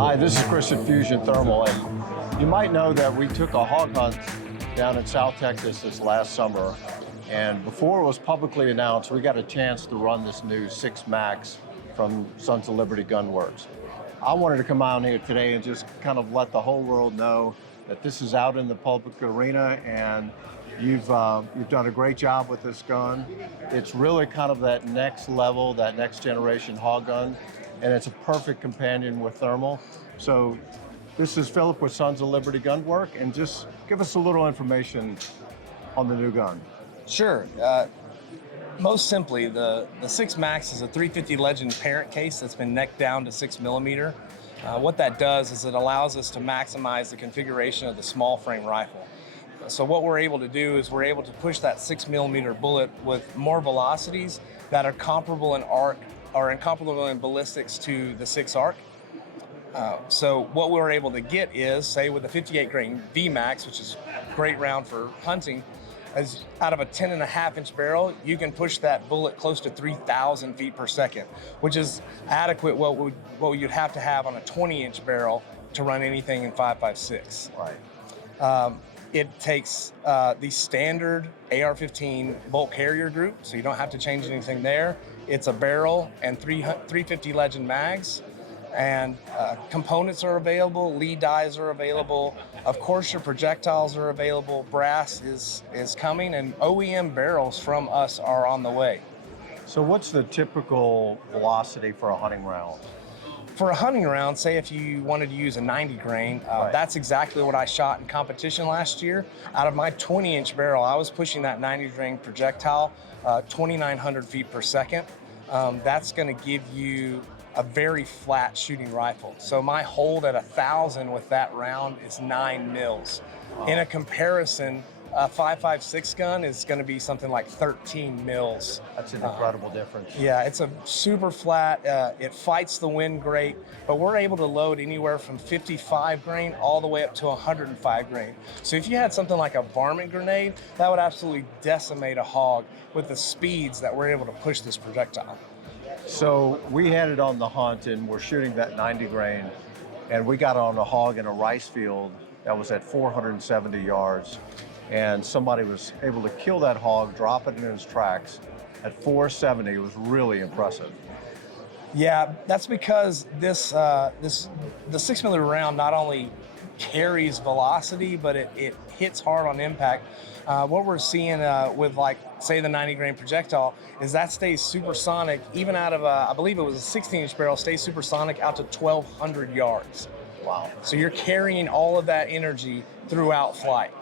Hi, this is Chris at Fusion Thermal, and you might know that we took a hog hunt down in South Texas this last summer, and before it was publicly announced, we got a chance to run this new 6 Max from Sons of Liberty Gun Works. I wanted to come out here today and just kind of let the whole world know that this is out in the public arena, and you've done a great job with this gun. It's really kind of that next level, that next generation hog gun, and it's a perfect companion with thermal. So this is Philip with Sons of Liberty Gun Work, and just give us a little information on the new gun. Sure. Most simply, the 6 Max is a 350 Legend parent case that's been necked down to 6mm. What that does is it allows us to maximize the configuration of the small frame rifle. So what we're able to do is we're able to push that 6mm bullet with more velocities that are comparable in arc or incomparable in ballistics to the 6 arc. So what we're able to get is, say with a 58 grain VMAX, which is a great round for hunting, as out of a 10.5-inch barrel, you can push that bullet close to 3,000 feet per second, which is adequate what you'd have to have on a 20-inch barrel to run anything in 5.56. Right. It takes the standard AR-15 bolt carrier group, so you don't have to change anything there. It's a barrel and 350 Legend mags, and components are available, lead dies are available. Of course, your projectiles are available. Brass is coming, and OEM barrels from us are on the way. So what's the typical velocity for a hunting round? For a hunting round, say if you wanted to use a 90 grain, Right. That's exactly what I shot in competition last year. Out of my 20-inch barrel, I was pushing that 90 grain projectile 2,900 feet per second. That's going to give you a very flat shooting rifle. So my hold at 1,000 with that round is 9 mils. Wow. In a comparison, a 5.56 gun is going to be something like 13 mils. That's an incredible difference. Yeah, it's a super flat, it fights the wind great, but we're able to load anywhere from 55 grain all the way up to 105 grain. So if you had something like a varmint grenade, that would absolutely decimate a hog with the speeds that we're able to push this projectile. So we had it on the hunt, and we're shooting that 90 grain, and we got on a hog in a rice field that was at 470 yards. And somebody was able to kill that hog, drop it in his tracks at 470. It was really impressive. Yeah, that's because the 6mm round not only carries velocity, but it hits hard on impact. What we're seeing with, like, say the 90 grain projectile is that stays supersonic, even out of I believe it was a 16-inch barrel, stays supersonic out to 1,200 yards. Wow. So you're carrying all of that energy throughout flight.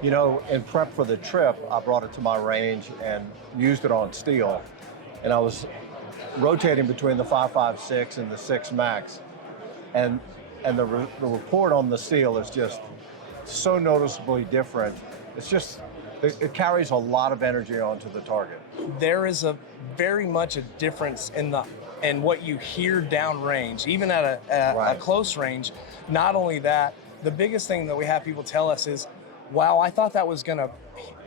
You know, in prep for the trip, I brought it to my range and used it on steel. And I was rotating between the 5.56 and the 6 Max. And the report on the steel is just so noticeably different. It's just, it carries a lot of energy onto the target. There is very much a difference in what you hear downrange, even at Right. a close range. Not only that, the biggest thing that we have people tell us is, wow, I thought that was going to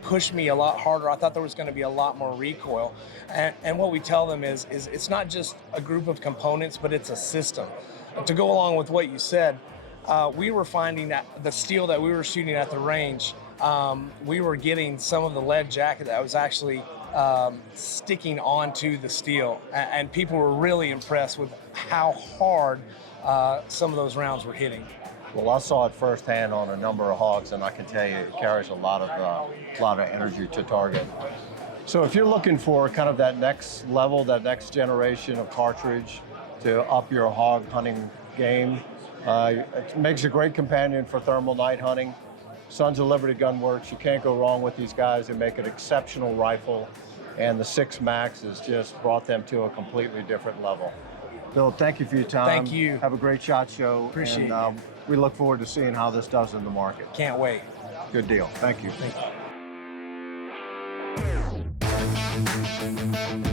push me a lot harder. I thought there was going to be a lot more recoil. And what we tell them is it's not just a group of components, but it's a system. To go along with what you said, we were finding that the steel that we were shooting at the range, we were getting some of the lead jacket that was actually sticking onto the steel. And people were really impressed with how hard some of those rounds were hitting. Well, I saw it firsthand on a number of hogs, and I can tell you it carries a lot of energy to target. So if you're looking for kind of that next level, that next generation of cartridge to up your hog hunting game, it makes a great companion for thermal night hunting. Sons of Liberty Gun Works, you can't go wrong with these guys. They make an exceptional rifle, and the 6 Max has just brought them to a completely different level. Bill, thank you for your time. Thank you. Have a great SHOT Show. Appreciate and, it. We look forward to seeing how this does in the market. Can't wait. Good deal. Thank you. Thank you.